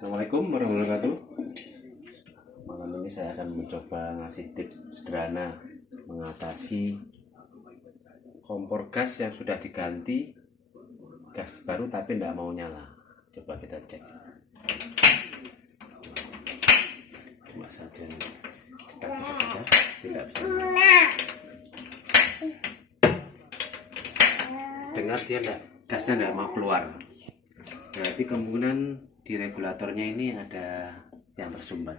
Assalamualaikum warahmatullahi wabarakatuh. Malam ini saya akan mencoba ngasih tips sederhana mengatasi kompor gas yang sudah diganti gas baru tapi tidak mau nyala. Coba kita cek. Cuma saja cepat saja tidak bisa. Dengar dia enggak, gasnya tidak mau keluar. Berarti kemungkinan di regulatornya ini ada yang tersumbat.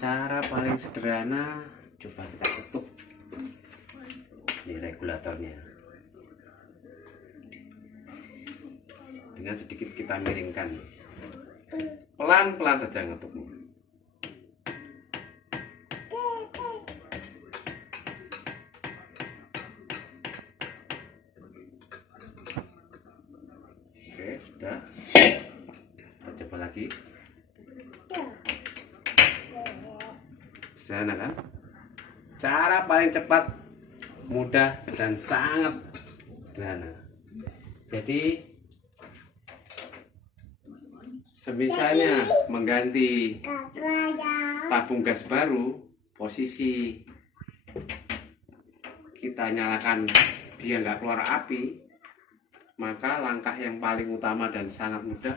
Cara paling sederhana, coba kita ketuk di regulatornya. Dengan sedikit kita miringkan, pelan-pelan saja ngetuknya. Oke, sudah. Kita coba lagi. Sederhana kan? Cara paling cepat, mudah, dan sangat sederhana. Jadi semisalnya mengganti tabung gas baru, posisi kita nyalakan dia nggak keluar api, maka langkah yang paling utama dan sangat mudah,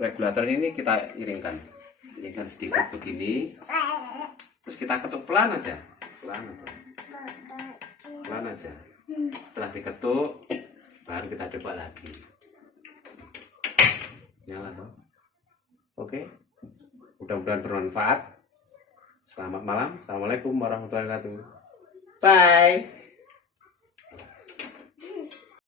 regulator ini kita iringkan sedikit begini, terus kita ketuk pelan aja. Setelah diketuk baru kita coba lagi. Nyala toh. Oke, mudah-mudahan bermanfaat. Selamat malam. Assalamualaikum warahmatullahi wabarakatuh. Bye.